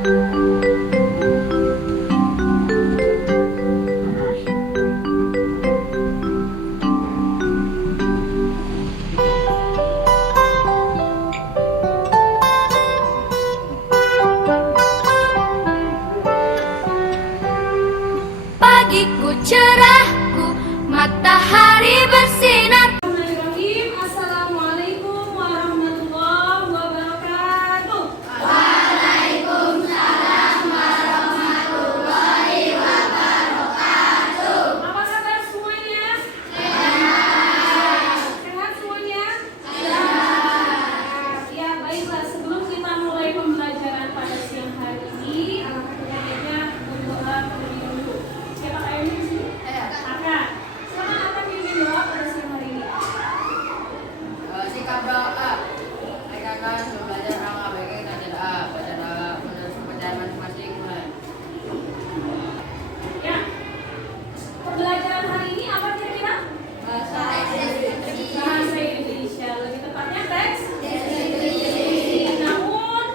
Pagiku cerahku, matahari bersinar. Assalamualaikum warahmatullahi wabarakatuh. Waalaikumsalam warahmatullahi wabarakatuh. Apa kabar semuanya? Sehat semuanya? Sehat. Ya, baiklah. Sebelum kita mulai pembelajaran pada siang hari ini, alangkah baiknya berdoa terlebih dahulu. Siapa kayaknya di sini? Kakak. Silakan akan pimpin doa pada siang hari ini. Sikap doa. Baik kakak, sebelum belajar doa, baiknya kita doa. Baca doa, belajar masing-masing mulai. Ya. Pembelajaran hari ini apa kira-kira? Bahasa Indonesia. Lebih tepatnya teks deskripsi. Namun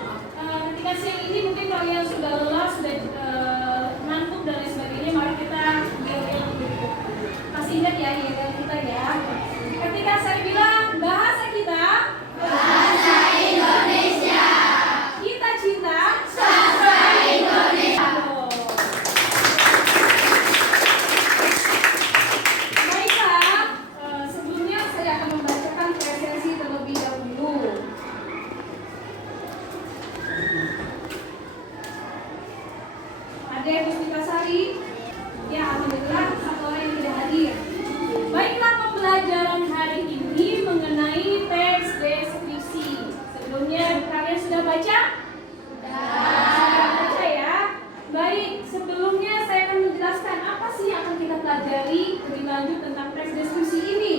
ketika siang ini mungkin kalian sudah lelah, sudah ngantuk dan lain sebagainya. Mari kita biar lebih kasih ingat ya, ingat kita ya. Ketika saya bilang bahasa kita, Bahasa Indonesia. kita cinta Sastra Indonesia. Baiklah, sebelumnya saya akan membacakan presensi terlebih dahulu. Ada Mustika Sari, ya alhamdulillah satu orang yang tidak hadir. Baiklah, pembelajaran hari ini mengenai teks deskripsi. Sebelumnya kalian sudah baca? Sudah baca ya. Baik, sebelumnya saya akan menjelaskan apa sih yang akan kita pelajari lebih lanjut tentang teks deskripsi ini.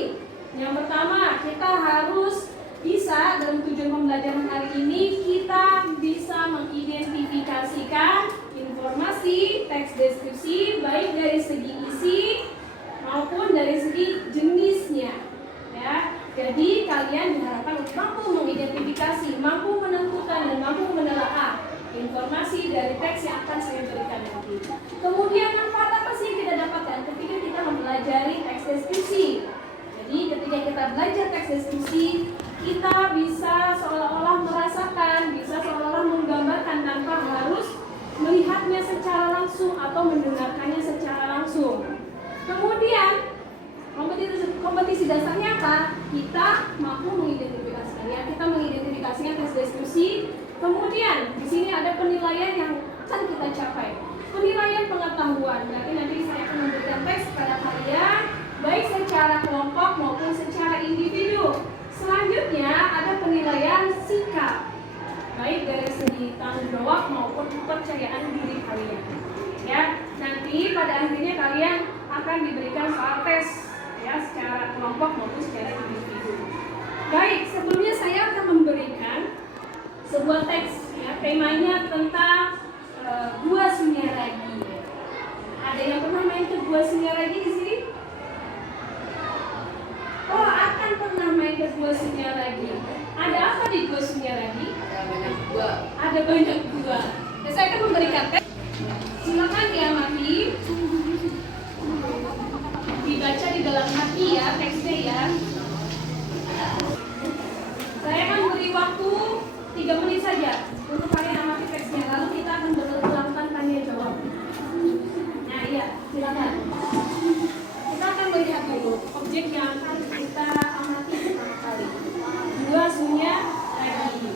Yang pertama, kita harus bisa dalam tujuan pembelajaran hari ini kita bisa mengidentifikasikan informasi teks deskripsi baik dari segi isi maupun dari segi jenisnya. Ya, jadi kalian diharapkan untuk mampu mengidentifikasi, mampu menentukan dan mampu menelaah informasi dari teks yang akan saya berikan nanti. Kemudian manfaat apa sih yang kita dapatkan ketika kita mempelajari teks deskripsi? Jadi ketika kita belajar teks deskripsi, kita bisa seolah-olah merasakan, bisa seolah-olah menggambarkan tanpa harus melihatnya secara langsung atau mendengarkannya secara langsung. Kemudian kompetisi dasarnya apa? Kita mampu mengidentifikasikannya. Kita mengidentifikasikan teks deskripsi. Kemudian di sini ada penilaian yang akan kita capai. Penilaian pengetahuan. Berarti nanti saya akan memberikan teks kepada kalian baik secara kelompok maupun secara individu. Selanjutnya ada penilaian sikap, baik dari segi tanggung jawab maupun kepercayaan diri kalian. Ya, nanti pada akhirnya kalian akan diberikan soal tes ya secara kelompok maupun secara individu. Baik, sebelumnya saya akan memberikan sebuah teks ya, temanya tentang Gua Sunyaragi. Ada yang pernah main ke Gua Sunyaragi di sini? Oh, akan pernah main ke Gua Sunyaragi. Ada apa di Gua Sunyaragi? Ada banyak gua. Ada banyak gua. Ya, saya akan memberikan teks. Silakan diamati. Dibaca di dalam hati ya teksnya ya. Saya akan beri waktu 3 menit saja untuk kalian amati teksnya. Lalu kita akan melakukan tanya jawab. Nah iya, silakan. Kita akan melihat dulu objek yang akan kita amati pertama kali. Gua Sunyaragi.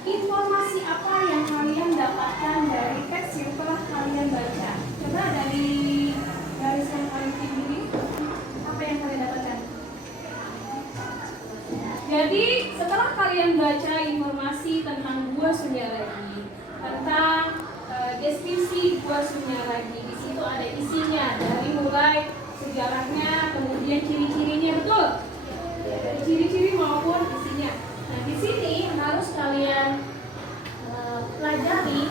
Informasi apa yang kalian dapatkan dari teks yang telah kalian baca? Coba dari garis yang paling tinggi, apa yang kalian dapatkan? Jadi setelah kalian baca informasi tentang Gua Sunyaragi, tentang deskripsi Gua Sunyaragi, di situ ada isinya dari mulai sejarahnya, kemudian ciri-cirinya, betul? Ya, dari ciri-ciri maupun isinya. Nah, di sini harus kalian pelajari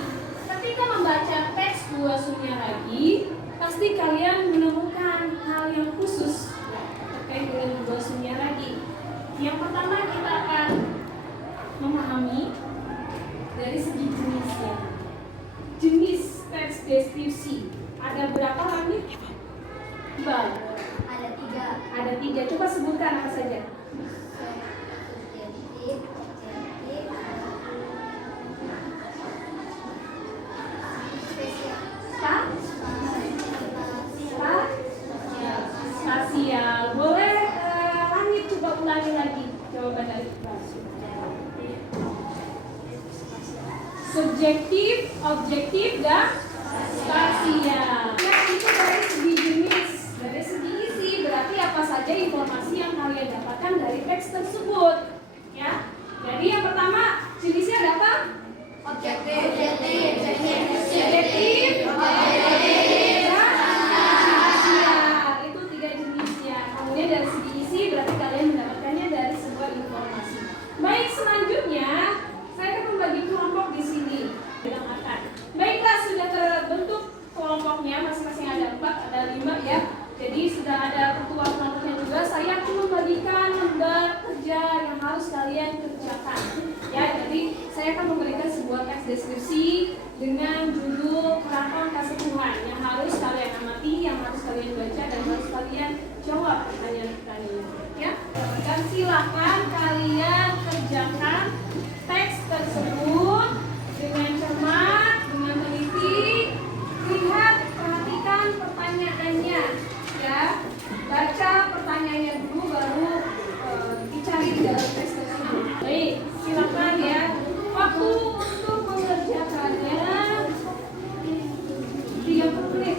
ketika membaca teks Gua Sunyaragi, pasti kalian menemukan hal yang khusus ya, terkait dengan Gua Sunyaragi. Yang pertama kita akan memahami dari segi jenisnya. deskripsi. Ada berapa langit? Bang, Ada 3. ada 3. Coba sebutkan apa saja. Subjektif, objektif, spesial. Spasial. Boleh langit coba ulangi lagi jawaban dari Bang. Subjektif, objektif, dan spasial. Ya, itu dari segi jenis. Dari segi isi, berarti apa saja informasi yang kalian dapatkan dari teks tersebut. Ya. Jadi yang pertama, jenisnya ada apa? Objektif, Subjektif, objektif, dan spasial. Itu 3 jenisnya. Kemudian dari segi isi, berarti kalian mendapatkannya dari sebuah informasi. Baik, selanjutnya saya akan membagi kelompok di sini. Baiklah, sudah terbentuk kelompoknya, masing-masing ada 4, ada 5 ya. Jadi sudah ada ketua kelompoknya juga. Saya akan membagikan lembar kerja yang harus kalian kerjakan. Ya, jadi saya akan memberikan sebuah teks deskripsi dengan judul Keraton Kasepuhan yang harus kalian amati, yang harus kalian baca, dan harus kalian jawab pertanyaan-pertanyaan. Ya, dan silakan kalian kerjakan teks tersebut dengan cermat, dengan teliti. Lihat, perhatikan pertanyaannya, ya. Baca pertanyaannya dulu, baru dicari di dalam teks tersebut. Baik, silakan ya. Waktu untuk mengerjakannya 30 menit.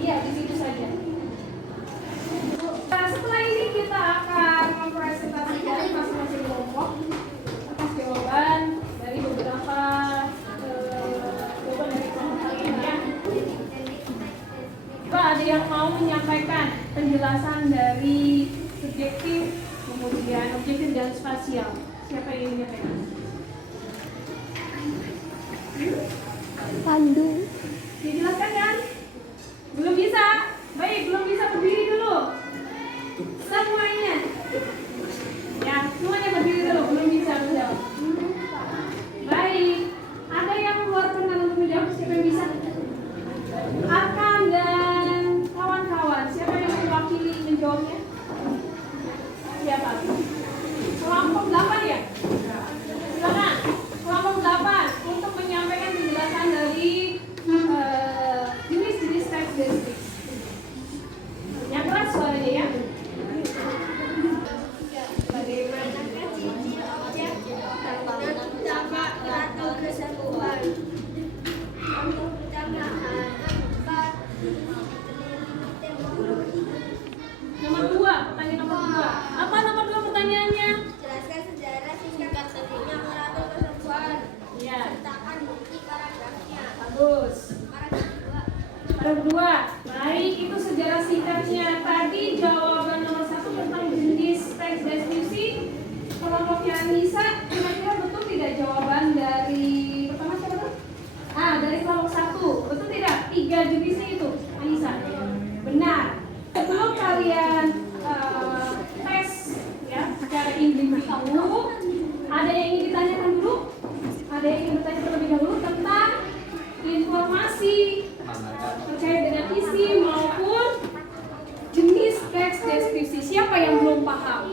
Iya, di situ saja. Nah, setelah ini kita akan mempresentasikan masing-masing kelompok atas jawaban dari beberapa jawaban dari kelompok kalian ya. Coba ada yang mau menyampaikan penjelasan dari subjektif, kemudian objektif dan spasial. Siapa yang ingin menyampaikan? Pandu. Dijelaskan kan? Belum bisa? Baik, belum bisa berdiri dulu. Semuanya. Ya, semuanya berdiri dulu, belum bisa menjawab. Baik, ada yang mengeluarkan tangan untuk menjawab? Siapa yang bisa? Akan dan kawan-kawan, siapa yang mewakili menjawabnya? Siapa? Kelompok 8 ya? Silakan, kelompok 8 untuk menyampaikan penjelasan dari jenis-jenis teks deskripsi. Yang keras suaranya ya. Bagaimanakah ciri objek bangunan utama Keraton Kasepuhan? Untuk pertanyaan 4. Nomor 2, pertanyaan nomor 2. Apa nomor 2 pertanyaannya? Jelaskan sejarah singkat terjadinya Keraton Kasepuhan. Ya, Sertakan bukti paragrafnya. bagus. Paragraf 2. Baik, itu sejarah singkatnya. Tadi jawaban nomor 1 tentang jenis teks deskripsi. Kelompoknya Anissa, kira-kira betul tidak jawaban dari pertama siapa tuh? Dari kelompok 1. Betul tidak? 3 jenisnya itu, Anissa. Benar. Sebelum kalian tes ya secara individu, ada yang ingin ditanyakan dulu? Ada yang ingin bertanya terlebih dahulu tentang informasi terkait dengan isi maupun jenis teks deskripsi. Siapa yang belum paham?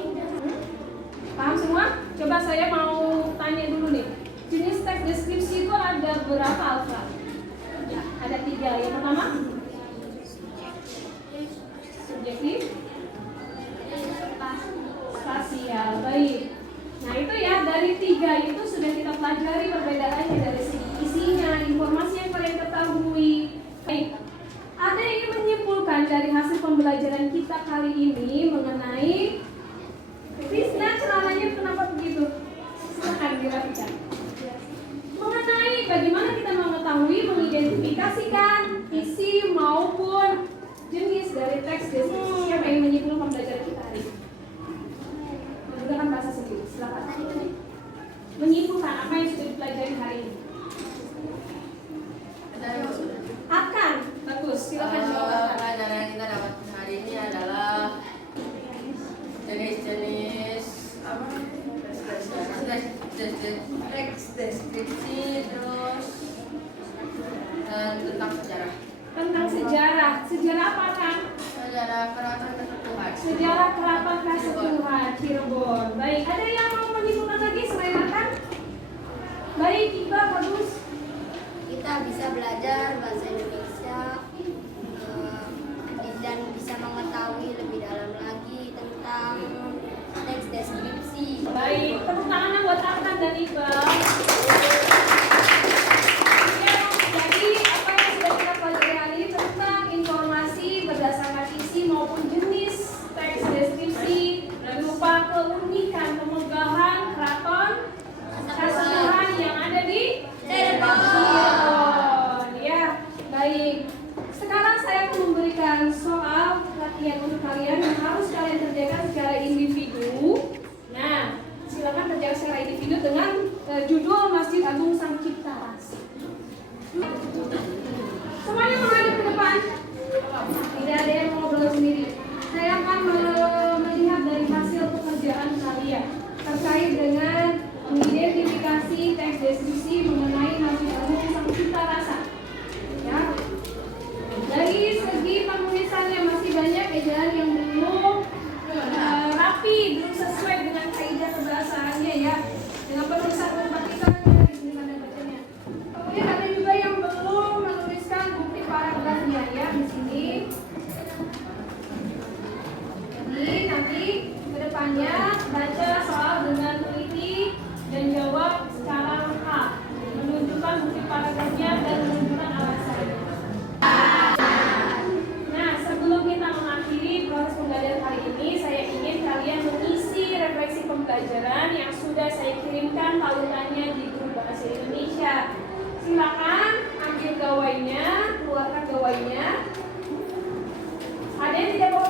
Paham semua? Coba saya mau tanya dulu nih. Jenis teks deskripsi itu ada berapa alfa? Ya, ada 3. Yang pertama subjektif, spasial. Baik. Nah itu ya, dari 3 itu sudah kita pelajari perbedaannya dari segi isinya, informasi yang kalian ketahui. Baik. Ada yang ingin menyimpulkan dari hasil pembelajaran kita kali ini mengenai Krisna celananya kenapa begitu? Silakan dirapikan. Mengenai bagaimana kita mengetahui, mengidentifikasikan isi maupun jenis dari teks deskripsi. Siapa yang menyimpulkan pembelajaran kita hari ini? Menggunakan bahasa sendiri. Silakan. Menyimpulkan apa yang sudah dipelajari hari ini. Baik, Iqbal, bagus. Kita bisa belajar bahasa Indonesia dan bisa mengetahui lebih dalam lagi tentang teks deskripsi. Baik, tepuk tangan buat Arkan dan Iqbal. Ya, jadi apa yang sudah kita pelajari hari ini tentang informasi berdasarkan isi maupun jenis teks deskripsi berupa keunikan kemegahan keraton Kasepuhan yang ada di Cirebon. Ya, baik. Sekarang saya akan memberikan soal latihan untuk kalian yang harus kalian kerjakan secara individu. Nah, silakan kerjakan secara individu dengan judul Masjid Agung Sang Cipta Rasa. Semuanya menghadap ke depan. Tidak ada yang ngobrol sendiri. Saya akan melihat dari hasil pekerjaan kalian terkait dengan mengidentifikasi teks deskripsi mengenai Masjid Agung Sang Cipta Rasa. Ya. Dari segi penulisannya masih banyak ejaan yang belum rapi, belum sesuai dengan kaidah kebahasaannya ya. Dengan penulisan kompetitor di sini ada bacanya. Kemudian ada juga yang belum menuliskan bukti paragrafnya ya di sini. Jadi nanti kedepannya baca soal dengan teliti dan jawab secara lengkap, menunjukkan bukti paragrafnya dan menunjukkan alasannya. Nah, sebelum kita mengakhiri proses pembelajaran kali ini, saya ingin kalian mengisi refleksi pembelajaran yang sudah saya kirimkan tautannya di grup Bahasa Indonesia. Silakan ambil gawainya, keluarkan gawainya. Ada yang tidak mau